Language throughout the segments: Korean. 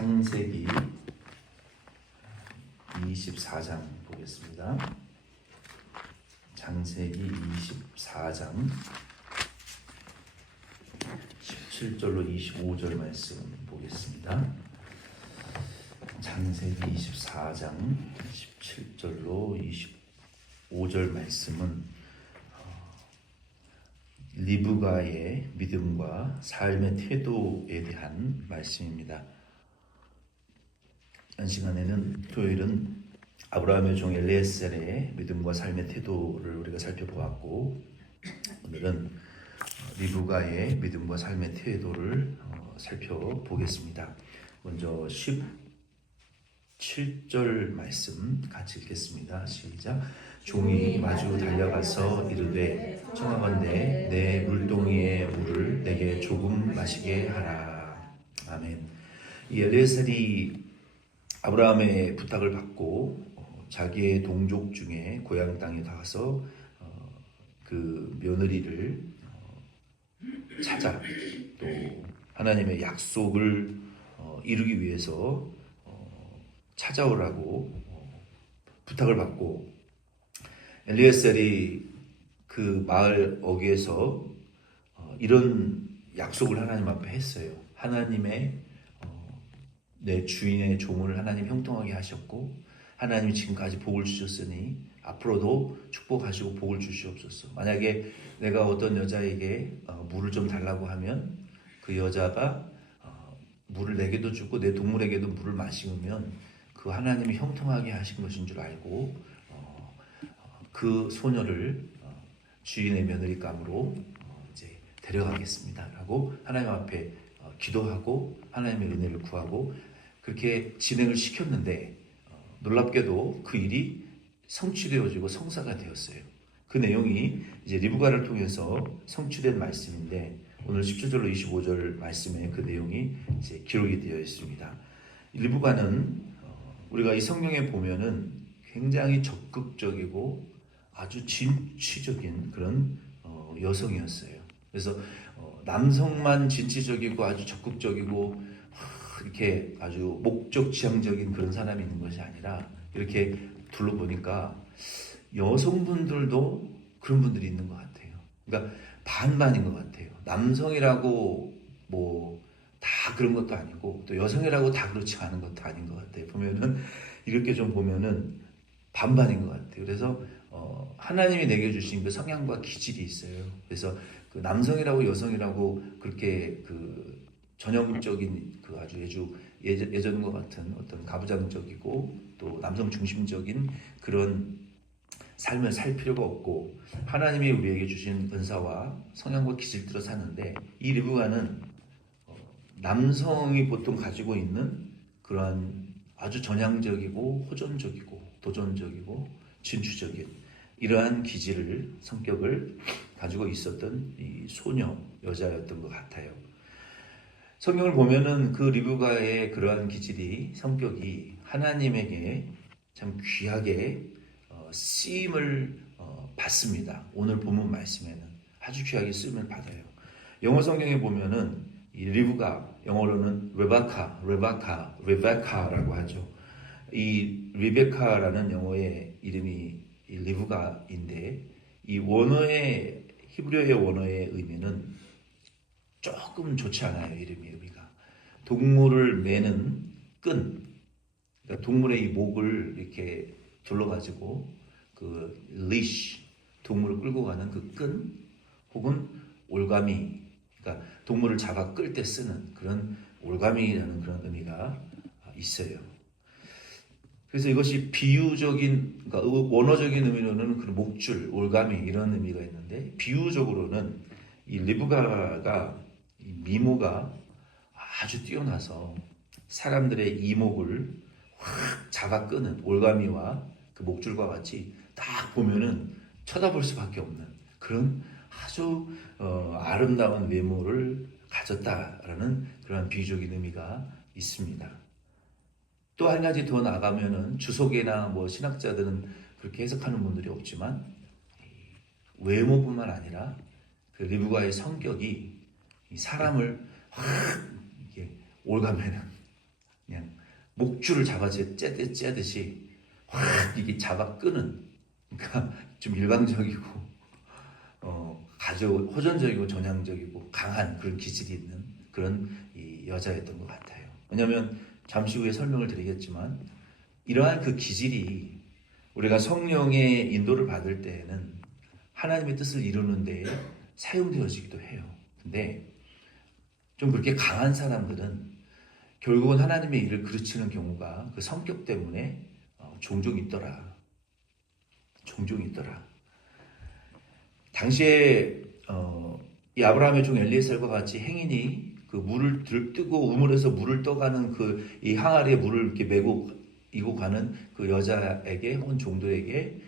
창세기 24장 보겠습니다. 창세기 24장 17절로 25절 말씀 보겠습니다. 창세기 24장 17절로 25절 말씀은 리브가의 믿음과 삶의 태도에 대한 말씀입니다. 이 시간에는 토요일은 아브라함의 종 엘리에셀의 믿음과 삶의 태도를 우리가 살펴보았고, 오늘은 리브가의 믿음과 삶의 태도를 살펴보겠습니다. 먼저 17절 말씀 같이 읽겠습니다. 시작. 종이 마주 달려가서 이르되 청하건대 내 물동이의 물을 내게 조금 마시게 하라. 아멘. 이 엘리에셀이 아브라함의 부탁을 받고 자기의 동족 중에 고향 땅에 가서 그 며느리를 찾아 또 하나님의 약속을 이루기 위해서 찾아오라고 부탁을 받고, 엘리에셀이 그 마을 어귀에서 이런 약속을 하나님 앞에 했어요. 하나님의 내 주인의 종을 하나님 형통하게 하셨고, 하나님이 지금까지 복을 주셨으니 앞으로도 축복하시고 복을 주시옵소서. 만약에 내가 어떤 여자에게 물을 좀 달라고 하면 그 여자가 물을 내게도 주고 내 동물에게도 물을 마시면 그 하나님이 형통하게 하신 것인 줄 알고 그 소녀를 주인의 며느리감으로 이제 데려가겠습니다라고 하나님 앞에 기도하고 하나님의 은혜를 구하고 그렇게 진행을 시켰는데, 놀랍게도 그 일이 성취되어지고 성사가 되었어요. 그 내용이 이제 리브가를 통해서 성취된 말씀인데, 오늘 17절로 25절 말씀에 그 내용이 이제 기록이 되어 있습니다. 리브가는 우리가 이 성경에 보면은 굉장히 적극적이고 아주 진취적인 그런 여성이었어요. 그래서 남성만 진취적이고 아주 적극적이고 이렇게 아주 목적 지향적인 그런 사람이 있는 것이 아니라, 이렇게 둘러보니까 여성분들도 그런 분들이 있는 것 같아요. 그러니까 반반인 것 같아요. 남성이라고 뭐 다 그런 것도 아니고 또 여성이라고 다 그렇지 않은 것도 아닌 것 같아요. 보면은 이렇게 좀 보면은 반반인 것 같아요. 그래서 하나님이 내게 주신 그 성향과 기질이 있어요. 그래서 그 남성이라고 여성이라고 그렇게 그 전형적인 그 아주 예전과 같은 어떤 가부장적이고 또 남성 중심적인 그런 삶을 살 필요가 없고, 하나님이 우리에게 주신 은사와 성향과 기질대로 사는데, 이 리브가는 남성이 보통 가지고 있는 그러한 아주 전향적이고 호전적이고 도전적이고 진취적인 이러한 기질을, 성격을 가지고 있었던 이 소녀 여자였던 것 같아요. 성경을 보면은 그 리브가의 그러한 기질이, 성격이 하나님에게 참 귀하게 쓰임을 받습니다. 오늘 본문 말씀에는 아주 귀하게 쓰임을 받아요. 영어 성경에 보면은 이 리브가, 영어로는 레베카라고 하죠. 이 리베카라는 영어의 이름이 이 리브가인데, 이 원어의 히브리어의 원어의 의미는 조금 좋지 않아요. 이름이, 의미가 동물을 매는 끈, 그러니까 동물의 이 목을 이렇게 둘러가지고 그 리쉬, 동물을 끌고 가는 그 끈, 혹은 올가미, 그러니까 동물을 잡아 끌 때 쓰는 그런 올가미라는 그런 의미가 있어요. 그래서 이것이 비유적인, 그러니까 원어적인 의미로는 그 목줄, 올가미 이런 의미가 있는데, 비유적으로는 이 리브가가, 이 미모가 아주 뛰어나서 사람들의 이목을 확 잡아 끄는, 올가미와 그 목줄과 같이 딱 보면은 쳐다볼 수밖에 없는 그런 아주 아름다운 외모를 가졌다라는 그런 비유적인 의미가 있습니다. 또 한 가지 더 나가면은, 주석이나 뭐 신학자들은 그렇게 해석하는 분들이 없지만, 외모뿐만 아니라 그 리브가의 성격이 이 사람을 확 이렇게 올가매는, 목줄을 째듯이 확 이게 잡아 끄는, 그러니까 좀 일방적이고 호전적이고 전향적이고 강한 그런 기질이 있는 그런 이 여자였던 것 같아요. 왜냐하면 잠시 후에 설명을 드리겠지만 이러한 그 기질이 우리가 성령의 인도를 받을 때에는 하나님의 뜻을 이루는 데 사용되어지기도 해요. 근데 좀 그렇게 강한 사람들은 결국은 하나님의 일을 그르치는 경우가 그 성격 때문에 종종 있더라. 종종 있더라. 당시에 이 아브라함의 종 엘리에셀과 같이 행인이 그 물을 뜨고 우물에서 물을 떠가는 그 이 항아리에 물을 이렇게 메고 이고 가는 그 여자에게 혹은 종들에게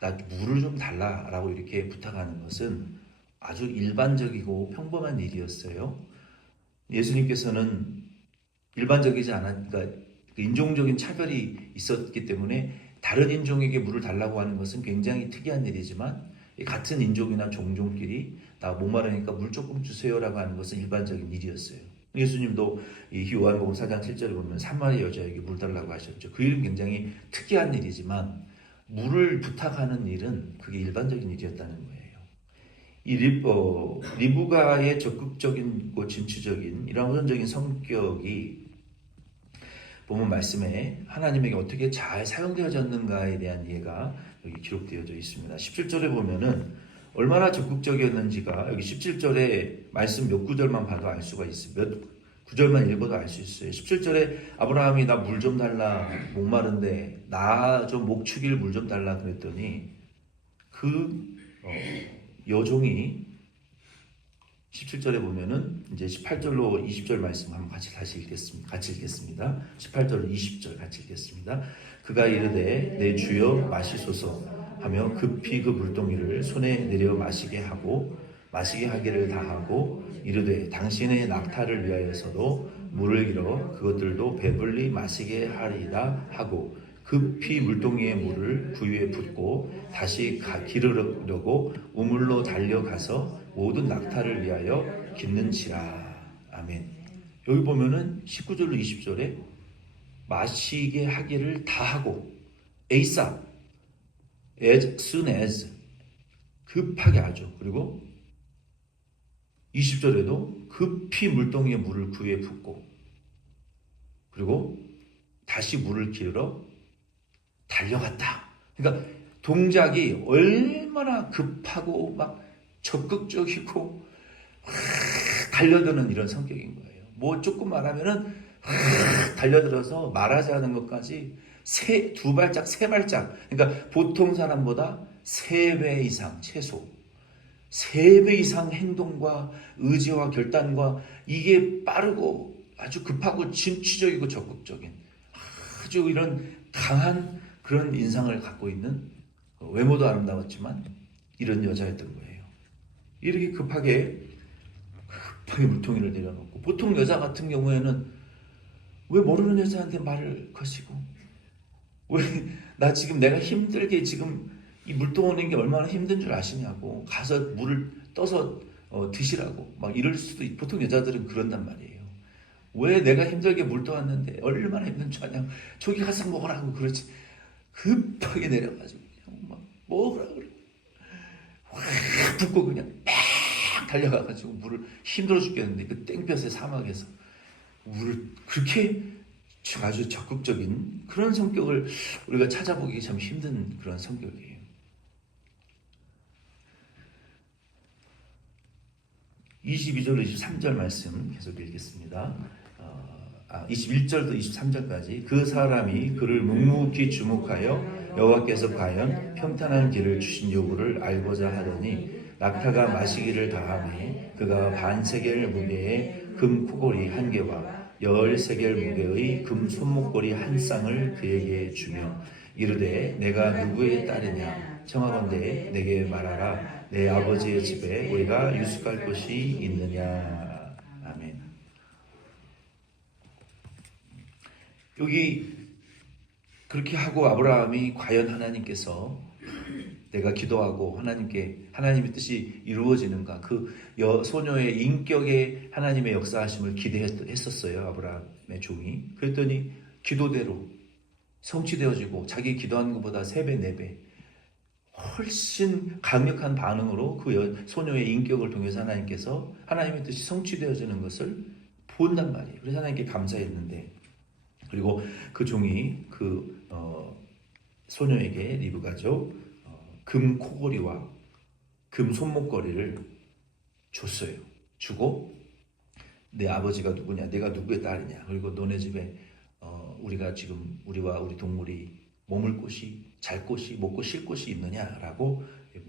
나 물을 좀 달라라고 이렇게 부탁하는 것은 아주 일반적이고 평범한 일이었어요. 예수님께서는 일반적이지 않았, 그러니까 인종적인 차별이 있었기 때문에 다른 인종에게 물을 달라고 하는 것은 굉장히 특이한 일이지만 같은 인종이나 종족끼리 나 목마르니까 물 조금 주세요라고 하는 것은 일반적인 일이었어요. 예수님도 이 요한복음 4장 7절에 보면 사마리 여자에게 물 달라고 하셨죠. 그 일은 굉장히 특이한 일이지만 물을 부탁하는 일은 그게 일반적인 일이었다는 거예요. 이 리브가의 적극적인 진취적인 이런 호전적인 성격이 보면 말씀에 하나님에게 어떻게 잘 사용되어졌는가에 대한 이해가 여기 기록되어져 있습니다. 17절에 보면은 얼마나 적극적이었는지가 여기 17절에 말씀 몇 구절만 봐도 알 수가 있어요. 몇 구절만 읽어도 알 수 있어요. 17절에 아브라함이 나 물 좀 달라, 목마른데 나 좀 목 축일 물 좀 달라 그랬더니 그 여종이 17절에 보면은 이제 18절로 20절 말씀 한번 같이 읽겠습니다. 18절 20절 같이 읽겠습니다. 그가 이르되 내 주여 마시소서 하며 급히 그 물동이를 손에 내려 마시게 하기를 다하고 이르되 당신의 낙타를 위하여서도 물을 길어 그것들도 배불리 마시게 하리라 하고 급히 물동이의 물을 구유에 붓고 다시 기르려고 우물로 달려가서 모든 낙타를 위하여 깃는지라. 아멘. 여기 보면은 19절로 20절에 마시게 하기를 다하고 ASAP, as soon as, 급하게 하죠. 그리고 20절에도 급히 물동이의 물을 구유에 붓고 그리고 다시 물을 기르러 달려갔다. 그러니까 동작이 얼마나 급하고 막 적극적이고 달려드는 이런 성격인 거예요. 뭐 조금 말하면은 달려들어서 말하지 않은 것까지 두 발짝, 세 발짝. 그러니까 보통 사람보다 3배 이상 최소 3배 이상 행동과 의지와 결단과 이게 빠르고 아주 급하고 진취적이고 적극적인 아주 이런 강한 그런 인상을 갖고 있는 외모도 아름다웠지만 이런 여자였던 거예요. 이렇게 급하게 물통이를 내려놓고 보통 여자 같은 경우에는 왜 모르는 여자한테 말을 거시고 왜 나 지금 내가 힘들게 지금 이 물통 오는 게 얼마나 힘든 줄 아시냐고 가서 물을 떠서 드시라고 막 이럴 수도 보통 여자들은 그런단 말이에요. 왜 내가 힘들게 물 떠왔는데 얼마나 힘든 줄 아냐고 저기 가서 먹으라고 그러지. 급하게 내려가지고 그냥 막 먹으라 그래. 확 붓고 그냥 막 달려가가지고 물을 힘들어 죽겠는데 그 땡볕의 사막에서 물을 그렇게 아주 적극적인 그런 성격을 우리가 찾아보기 참 힘든 그런 성격이에요. (22절) 23절 말씀 계속 읽겠습니다. 21절도 23절까지 그 사람이 그를 묵묵히 주목하여 여호와께서 과연 평탄한 길을 주신 여부를 알고자 하더니 낙타가 마시기를 다하매 그가 반세겔 무게의 금 코골이 1개와 10세겔 무게의 금 손목걸이 1쌍을 그에게 주며 이르되 내가 누구의 딸이냐 청하건대 내게 말하라 내 아버지의 집에 우리가 유숙할 곳이 있느냐. 아멘. 여기 그렇게 하고 아브라함이 과연 하나님께서 내가 기도하고 하나님의 뜻이 이루어지는가 그 소녀의 인격에 하나님의 역사하심을 기대했었어요. 아브라함의 종이. 그랬더니 기도대로 성취되어지고 자기 기도한 것보다 3배, 4배 훨씬 강력한 반응으로 그 소녀의 인격을 통해서 하나님께서 하나님의 뜻이 성취되어지는 것을 본단 말이에요. 그래서 하나님께 감사했는데, 그리고 그 종이 그 소녀에게 리브가죠, 금 코걸이와 금 손목걸이를 줬어요. 주고 내 아버지가 누구냐, 내가 누구의 딸이냐, 그리고 너네 집에 우리가 지금 우리와 우리 동물이 머물 곳이, 잘 곳이, 먹고 쉴 곳이 있느냐라고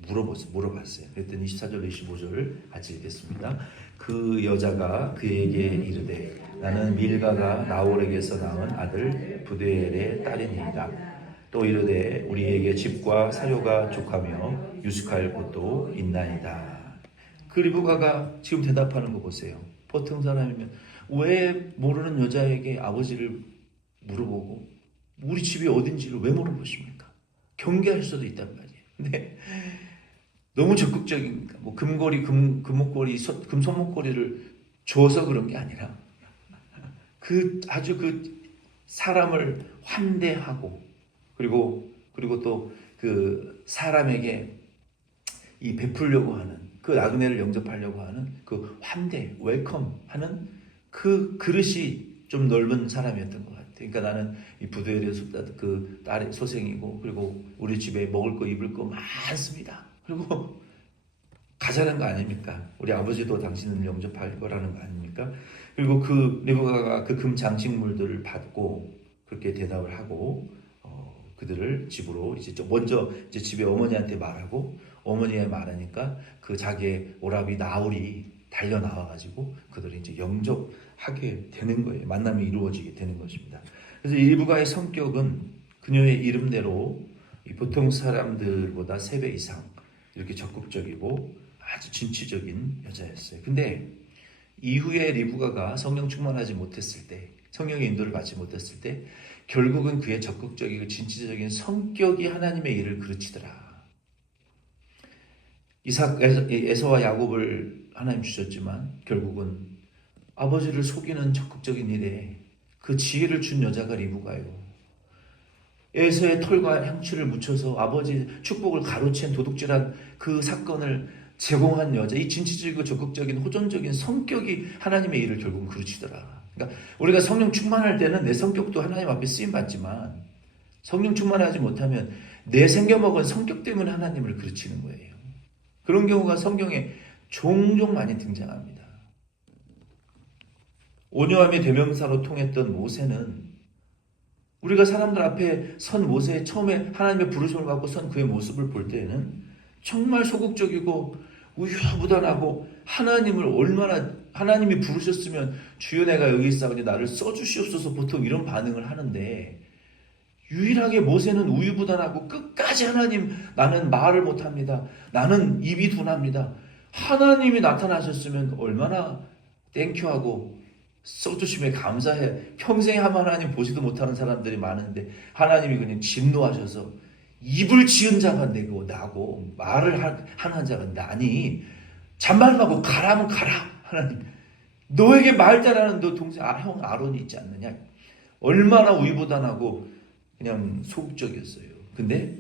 물어봤어요. 그랬더니 24절 25절을 같이 읽겠습니다. 그 여자가 그에게 이르되 나는 밀가가 나홀에게서 낳은 아들 부두엘의 딸이니이다. 또 이르되 우리에게 집과 사료가 족하며 유숙할 곳도 있나이다. 그 리브가가 지금 대답하는 거 보세요. 보통 사람이면 왜 모르는 여자에게 아버지를 물어보고 우리 집이 어딘지를 왜 물어보십니까? 경계할 수도 있단 말이에요. 근데 너무 적극적이니까 뭐 금고리, 금목걸이, 금손목걸이를 줘서 그런 게 아니라 아주 사람을 환대하고 그리고 또 그 사람에게 이 베풀려고 하는 그 나그네를 영접하려고 하는 그 환대, 웰컴 하는 그 그릇이 좀 넓은 사람이었던 것 같아요. 그러니까 나는 이 부두엘의 그 딸의 소생이고, 그리고 우리 집에 먹을 거 입을 거 많습니다. 그리고 가자는 거 아닙니까? 우리 아버지도 당신을 영접할 거라는 거 아닙니까? 그리고 그 리브가가 그 금 장식물들을 받고 그렇게 대답을 하고 그들을 집으로 먼저 집에 어머니한테 말하고, 어머니에 말하니까 그 자기의 오라비 나홀이 달려 나와가지고 그들이 이제 영접하게 되는 거예요. 만남이 이루어지게 되는 것입니다. 그래서 이 리브가의 성격은 그녀의 이름대로 보통 사람들보다 3배 이상 이렇게 적극적이고 아주 진취적인 여자였어요. 근데 이후에 리브가가 성령 충만하지 못했을 때, 성령의 인도를 받지 못했을 때 결국은 그의 적극적이고 진취적인 성격이 하나님의 일을 그르치더라. 에서와 야곱을 하나님 주셨지만 결국은 아버지를 속이는 적극적인 일에 그 지혜를 준 여자가 리브가요. 에서의 털과 향취를 묻혀서 아버지 축복을 가로챈 도둑질한 그 사건을 제공한 여자, 이 진취적이고 적극적인 호전적인 성격이 하나님의 일을 결국은 그르치더라. 그러니까 우리가 성령 충만할 때는 내 성격도 하나님 앞에 쓰임 받지만 성령 충만하지 못하면 내 생겨먹은 성격 때문에 하나님을 그르치는 거예요. 그런 경우가 성경에 종종 많이 등장합니다. 온유함의 대명사로 통했던 모세는 우리가 사람들 앞에 선 모세의 처음에 하나님의 부르심을 받고 선 그의 모습을 볼 때에는 정말 소극적이고 우유부단하고 하나님이 부르셨으면 주여 내가 여기 있사오니 나를 써주시옵소서, 보통 이런 반응을 하는데 유일하게 모세는 우유부단하고 끝까지 하나님, 나는 말을 못합니다. 나는 입이 둔합니다. 하나님이 나타나셨으면 얼마나 땡큐하고 써주심에 감사해. 평생에 하나님 보지도 못하는 사람들이 많은데 하나님이 그냥 진노하셔서 입을 지은 자가 나고 말을 하는 자가 나니 잔말하고 가라면 가라. 하나님, 너에게 말 잘하는 너 동생 형 아론이 있지 않느냐. 얼마나 우유부단하고 그냥 소극적이었어요. 근데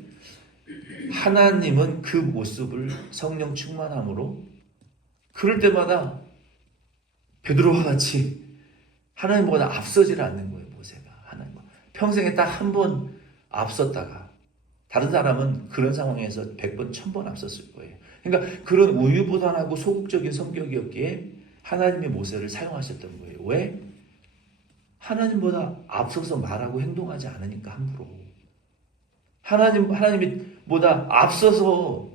하나님은 그 모습을 성령 충만함으로 그럴 때마다 베드로와 같이 하나님보다 앞서질 않는 거예요. 모세가 하나님 평생에 딱 한 번 앞섰다가 다른 사람은 그런 상황에서 100번, 1000번 앞섰을 거예요. 그러니까 그런 우유부단하고 소극적인 성격이었기에 하나님의 모세를 사용하셨던 거예요. 왜? 하나님보다 앞서서 말하고 행동하지 않으니까. 함부로 하나님보다 앞서서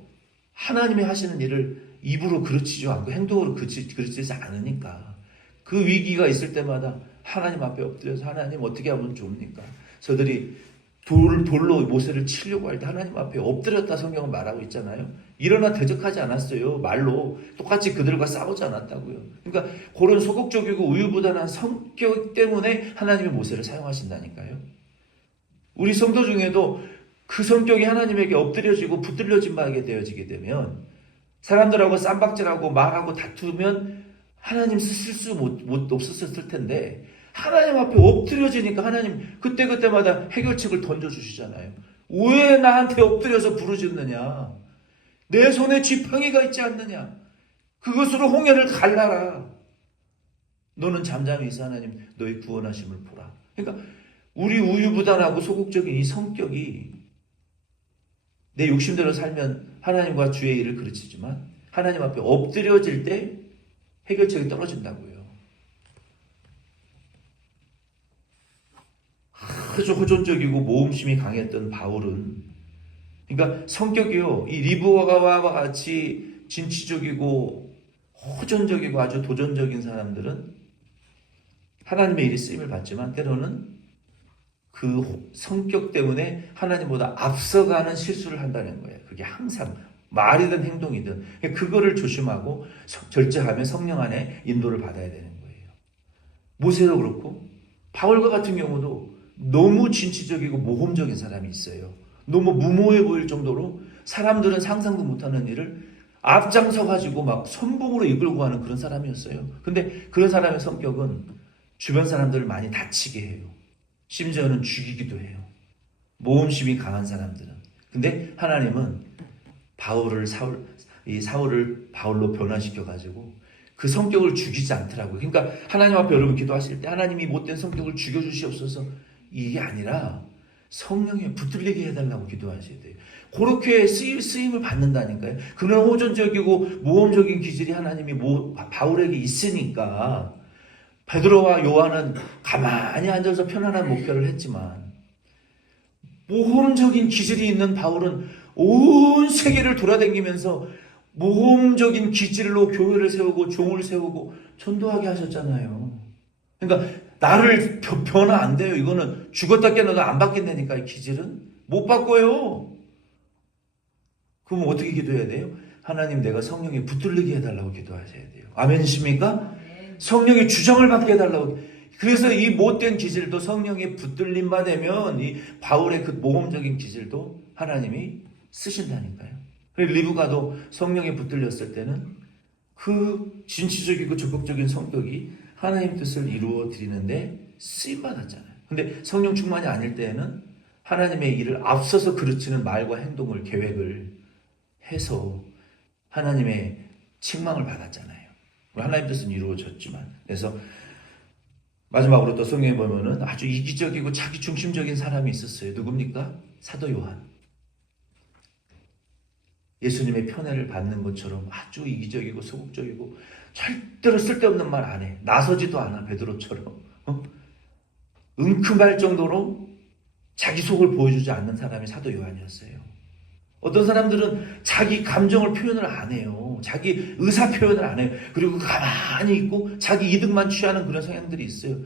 하나님이 하시는 일을 입으로 그르치지 않고 행동으로 그르치지 않으니까 그 위기가 있을 때마다 하나님 앞에 엎드려서 하나님 어떻게 하면 좋습니까? 저들이 돌로 모세를 치려고 할 때 하나님 앞에 엎드렸다 성경은 말하고 있잖아요. 일어나 대적하지 않았어요. 말로 똑같이 그들과 싸우지 않았다고요. 그러니까 그런 소극적이고 우유부단한 성격 때문에 하나님이 모세를 사용하신다니까요. 우리 성도 중에도 그 성격이 하나님에게 엎드려지고 붙들려지게 되어지게 되면 사람들하고 쌈박질하고 말하고 다투면 하나님 쓸 수 없었을 텐데 하나님 앞에 엎드려지니까 하나님 그때그때마다 해결책을 던져주시잖아요. 왜 나한테 엎드려서 부르짖느냐? 내 손에 지팡이가 있지 않느냐? 그것으로 홍해를 갈라라. 너는 잠잠히 있어 하나님 너의 구원하심을 보라. 그러니까 우리 우유부단하고 소극적인 이 성격이 내 욕심대로 살면 하나님과 주의 일을 그르치지만 하나님 앞에 엎드려질 때 해결책이 떨어진다고요. 아주 호전적이고 모험심이 강했던 바울은 그러니까 성격이요. 이 리브가와 같이 진취적이고 호전적이고 아주 도전적인 사람들은 하나님의 일이 쓰임을 받지만 때로는 그 성격 때문에 하나님보다 앞서가는 실수를 한다는 거예요. 그게 항상 말이든 행동이든 그거를 조심하고 절제하며 성령 안에 인도를 받아야 되는 거예요. 모세도 그렇고 바울과 같은 경우도 너무 진취적이고 모험적인 사람이 있어요. 너무 무모해 보일 정도로 사람들은 상상도 못하는 일을 앞장서 가지고 막 선봉으로 이끌고 가는 그런 사람이었어요. 근데 그런 사람의 성격은 주변 사람들을 많이 다치게 해요. 심지어는 죽이기도 해요. 모험심이 강한 사람들은. 근데 하나님은 사울을 바울로 변화시켜 가지고 그 성격을 죽이지 않더라고요. 그러니까 하나님 앞에 여러분 기도하실 때 하나님이 못된 성격을 죽여주시옵소서 이게 아니라 성령에 붙들리게 해달라고 기도하셔야 돼요. 그렇게 쓰임을 받는다니까요. 그런 호전적이고 모험적인 기질이 하나님이 바울에게 있으니까 베드로와 요한은 가만히 앉아서 편안한 목회를 했지만 모험적인 기질이 있는 바울은 온 세계를 돌아다니면서 모험적인 기질로 교회를 세우고 종을 세우고 전도하게 하셨잖아요. 그러니까 나를 변화 안 돼요. 이거는 죽었다 깨어나도 안 바뀐다니까. 이 기질은 못 바꿔요. 그럼 어떻게 기도해야 돼요? 하나님 내가 성령에 붙들리게 해달라고 기도하셔야 돼요. 아멘이십니까? 성령의 주정을 받게 해달라고. 그래서 이 못된 기질도 성령에 붙들림 받으면 이 바울의 그 모험적인 기질도 하나님이 쓰신다니까요. 리브가도 성령에 붙들렸을 때는 그 진취적이고 적극적인 성격이 하나님 뜻을 이루어 드리는데 쓰임 받았잖아요. 근데 성령 충만이 아닐 때에는 하나님의 일을 앞서서 그르치는 말과 행동을 계획을 해서 하나님의 책망을 받았잖아요. 하나님 뜻은 이루어졌지만. 그래서 마지막으로 또 성경에 보면은 아주 이기적이고 자기 중심적인 사람이 있었어요. 누굽니까? 사도 요한. 예수님의 편애를 받는 것처럼 아주 이기적이고 소극적이고 절대로 쓸데없는 말 안 해. 나서지도 않아. 베드로처럼. 은큼할 정도로 자기 속을 보여주지 않는 사람이 사도 요한이었어요. 어떤 사람들은 자기 감정을 표현을 안 해요. 자기 의사 표현을 안 해요. 그리고 가만히 있고 자기 이득만 취하는 그런 성향들이 있어요.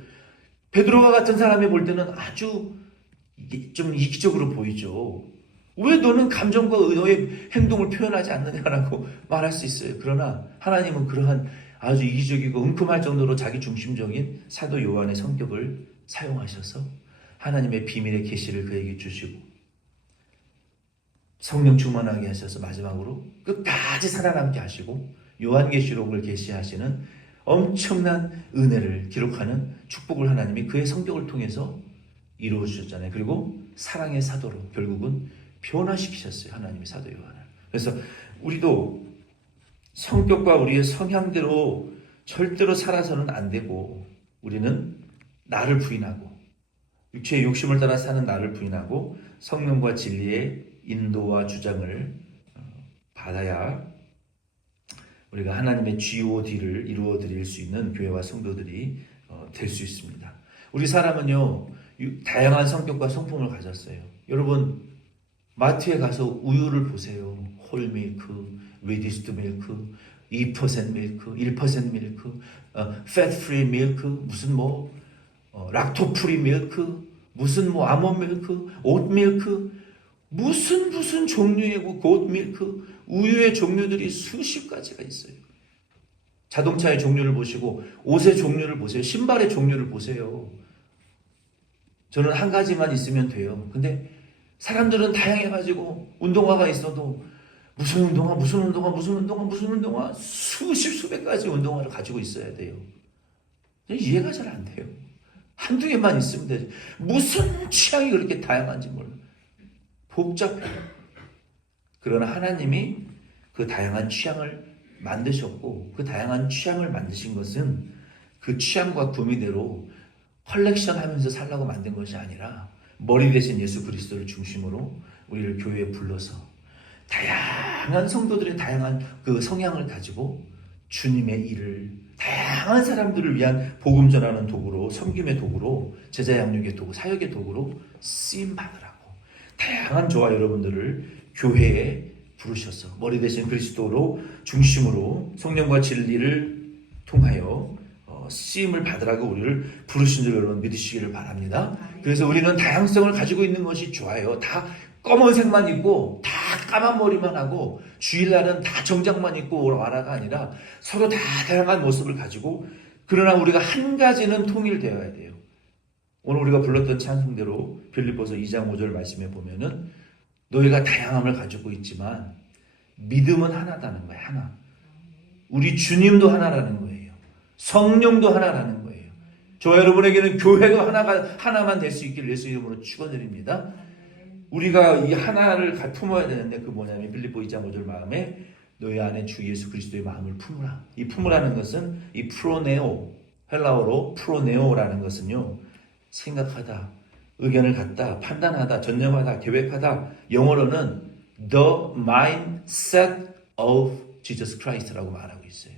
베드로와 같은 사람이 볼 때는 아주 좀 이기적으로 보이죠. 왜 너는 감정과 너의 행동을 표현하지 않느냐라고 말할 수 있어요. 그러나 하나님은 그러한 아주 이기적이고 은큼할 정도로 자기 중심적인 사도 요한의 성격을 사용하셔서 하나님의 비밀의 계시를 그에게 주시고 성령 충만하게 하셔서 마지막으로 끝까지 살아남게 하시고 요한계시록을 계시하시는 엄청난 은혜를 기록하는 축복을 하나님이 그의 성격을 통해서 이루어 주셨잖아요. 그리고 사랑의 사도로 결국은 변화시키셨어요. 하나님이 사도 요한을. 그래서 우리도 성격과 우리의 성향대로 절대로 살아서는 안 되고 우리는 나를 부인하고 육체의 욕심을 따라 사는 나를 부인하고 성령과 진리의 인도와 주장을 받아야 우리가 하나님의 G.O.D를 이루어 드릴 수 있는 교회와 성도들이 될 수 있습니다. 우리 사람은요 다양한 성격과 성품을 가졌어요. 여러분 마트에 가서 우유를 보세요. 홀밀크, 리디스드 밀크, 2% 밀크, 1% 밀크, fat free 밀크, 무슨 락토 프리 밀크, 무슨 아몬드 밀크, 오트 밀크, 무슨 종류의 곧 밀크, 우유의 종류들이 수십 가지가 있어요. 자동차의 종류를 보시고 옷의 종류를 보세요. 신발의 종류를 보세요. 저는 한 가지만 있으면 돼요. 근데 사람들은 다양해가지고 운동화가 있어도 무슨 운동화 수십 수백 가지 운동화를 가지고 있어야 돼요. 이해가 잘 안 돼요. 한두 개만 있으면 되지. 무슨 취향이 그렇게 다양한지 몰라. 복잡해요. 그러나 하나님이 그 다양한 취향을 만드셨고 그 다양한 취향을 만드신 것은 그 취향과 구미대로 컬렉션 하면서 살라고 만든 것이 아니라 머리 대신 예수 그리스도를 중심으로 우리를 교회에 불러서 다양한 성도들의 다양한 그 성향을 가지고 주님의 일을 다양한 사람들을 위한 복음 전하는 도구로, 섬김의 도구로, 제자 양육의 도구, 사역의 도구로 쓰임 받으라고 다양한 저와 여러분들을 교회에 부르셔서 머리 대신 그리스도로 중심으로 성령과 진리를 통하여 쓰임을 받으라고 우리를 부르신 줄 여러분 믿으시기를 바랍니다. 그래서 우리는 다양성을 가지고 있는 것이 좋아요. 다 검은색만 입고 다 까만 머리만 하고 주일날은 다 정장만 입고 와라가 아니라 서로 다 다양한 모습을 가지고 그러나 우리가 한 가지는 통일되어야 돼요. 오늘 우리가 불렀던 찬송대로 빌립보서 2장 5절 말씀에 보면은 너희가 다양함을 가지고 있지만 믿음은 하나다는 거예요. 하나. 우리 주님도 하나라는 거예요. 성령도 하나라는 거예요. 저와 여러분에게는 교회가 하나만 될 수 있기를 예수 이름으로 축원드립니다. 우리가 이 하나를 품어야 되는데 그 뭐냐면 빌립보 2장 5절 마음에 너희 안에 주 예수 그리스도의 마음을 품으라. 이 품으라는 것은 이 프로네오, 헬라어로 프로네오라는 것은요. 생각하다, 의견을 갖다, 판단하다, 전념하다, 계획하다. 영어로는 the mindset of Jesus Christ라고 말하고 있어요.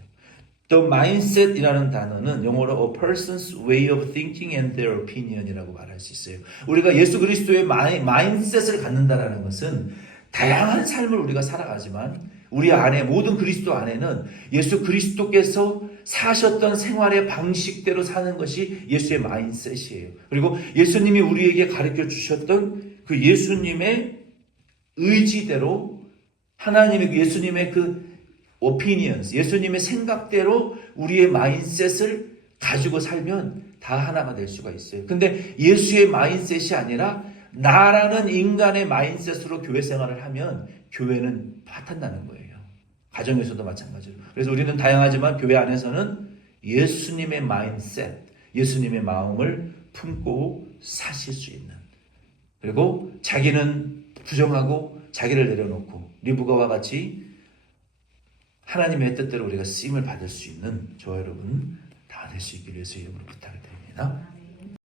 The mindset이라는 단어는 영어로 a person's way of thinking and their opinion이라고 말할 수 있어요. 우리가 예수 그리스도의 마인셋을 갖는다라는 것은 다양한 삶을 우리가 살아가지만 우리 안에 모든 그리스도 안에는 예수 그리스도께서 사셨던 생활의 방식대로 사는 것이 예수의 마인셋이에요. 그리고 예수님이 우리에게 가르쳐 주셨던 그 예수님의 의지대로 하나님의 예수님의 그 opinions, 예수님의 생각대로 우리의 마인셋을 가지고 살면 다 하나가 될 수가 있어요. 근데 예수의 마인셋이 아니라 나라는 인간의 마인셋으로 교회 생활을 하면 교회는 파탄나는 거예요. 가정에서도 마찬가지로. 그래서 우리는 다양하지만 교회 안에서는 예수님의 마인셋, 예수님의 마음을 품고 사실 수 있는. 그리고 자기는 부정하고 자기를 내려놓고 리브가와 같이 하나님의 뜻대로 우리가 쓰임을 받을 수 있는 저와 여러분 다 될 수 있기를 위해서 이름으로 부탁을 드립니다.